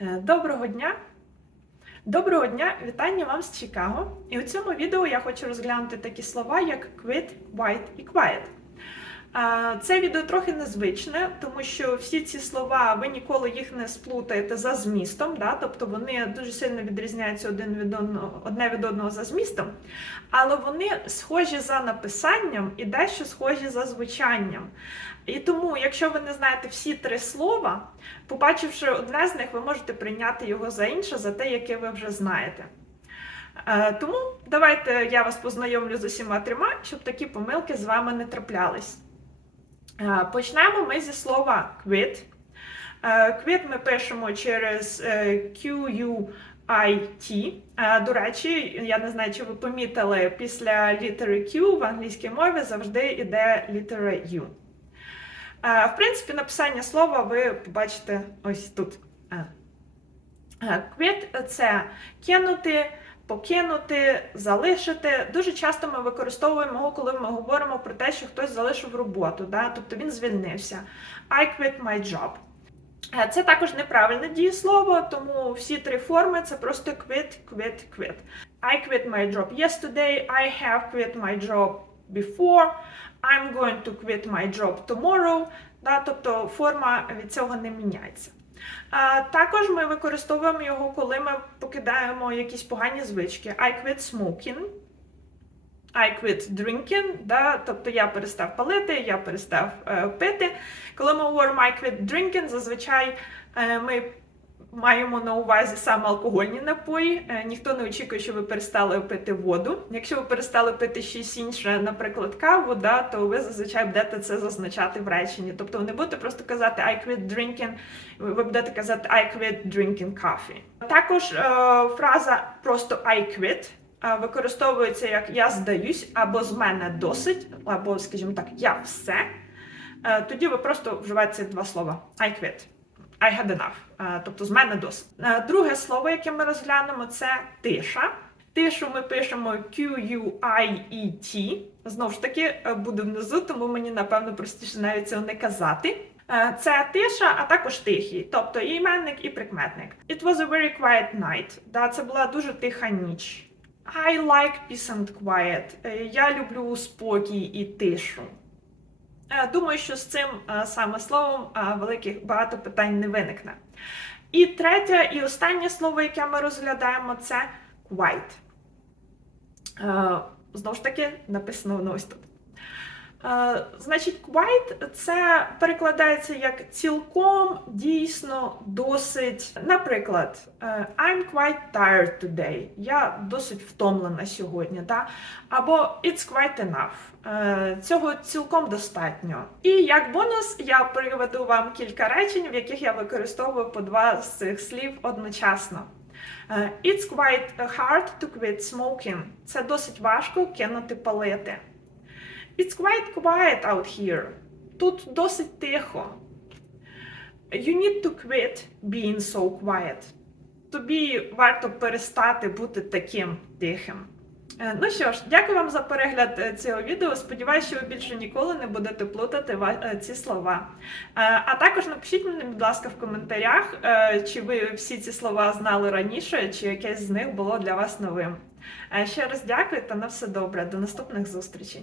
Е, Доброго дня! Доброго дня! Вітання вам з Чикаго! І у цьому відео я хочу розглянути такі слова, як quit, white і quiet. Це відео трохи незвичне, тому що всі ці слова ви ніколи їх не сплутаєте за змістом, да? тобто вони дуже сильно відрізняються один від одного, одне від одного за змістом, але вони схожі за написанням і дещо схожі за звучанням. І тому, якщо ви не знаєте всі три слова, побачивши одне з них, ви можете прийняти його за інше, за те, яке ви вже знаєте. Е, Тому давайте я вас познайомлю з усіма трьома, щоб такі помилки з вами не траплялись. Е, Почнемо ми зі слова quit. Е, Quit ми пишемо через е, Q-U-I-T. Е, До речі, я не знаю, чи ви помітили, після літери Q в англійській мові завжди йде літера U. В принципі, написання слова ви побачите ось тут. Quit – це кинути, покинути, залишити. Дуже часто ми використовуємо його, коли ми говоримо про те, що хтось залишив роботу, да? тобто він звільнився. I quit my job. Е, Це також неправильне дієслово, тому всі три форми це просто quit, quit, quit. I quit my job yesterday, I have quit my job before, I'm going to quit my job tomorrow. Да, тобто форма від цього не міняється. А, також ми використовуємо його, коли ми покидаємо якісь погані звички. I quit smoking. I quit drinking, да, тобто я перестав палити, я перестав е, пити. Коли ми говоримо I quit drinking, зазвичай е, ми маємо на увазі саме алкогольні напої. Е, ніхто не очікує, що ви перестали пити воду. Якщо ви перестали пити щось інше, наприклад, каву, да, то ви зазвичай будете це зазначати в реченні. Тобто ви не будете просто казати I quit drinking, ви будете казати I quit drinking coffee. Також е, фраза просто I quit е, використовується як я здаюсь, або з мене досить, або, скажімо так, я все. Е, Тоді ви просто вживаєте ці два слова I quit. I had enough. Е, Тобто з мене досить. Е, Друге слово, яке ми розглянемо, це тиша. Тишу ми пишемо Q-U-I-E-T. Знову ж таки, е, буде внизу, тому мені, напевно, простіше навіть цього не казати. Це тиша, а також тихий, тобто і іменник, і прикметник. It was a very quiet night. Да, це була дуже тиха ніч. I like peace and quiet. Я люблю спокій і тишу. Е, Думаю, що з цим е, саме словом е, великих багато питань не виникне. І третє і останнє слово, яке ми розглядаємо, це quiet. Е, Знову ж таки, написано воно ось тут. Значить, quiet це перекладається як цілком, дійсно, досить. Наприклад, е, I'm quite tired today. Я досить втомлена сьогодні. Да? Або it's quite enough. Е, Цього цілком достатньо. І як бонус я приведу вам кілька речень, в яких я використовую по два з цих слів одночасно. Е, It's quite hard to quit smoking. Це досить важко кинути палити. It's quite quiet out here. Тут досить тихо. You need to quit being so quiet. Тобі варто перестати бути таким тихим. Е, Ну що ж, дякую вам за перегляд е, цього відео. Сподіваюся, що ви більше ніколи не будете плутати е, ці слова. А також напишіть мені, будь ласка, в коментарях, чи ви всі ці слова знали раніше, чи якесь з них було для вас новим. Ще раз дякую та на все добре. До наступних зустрічей.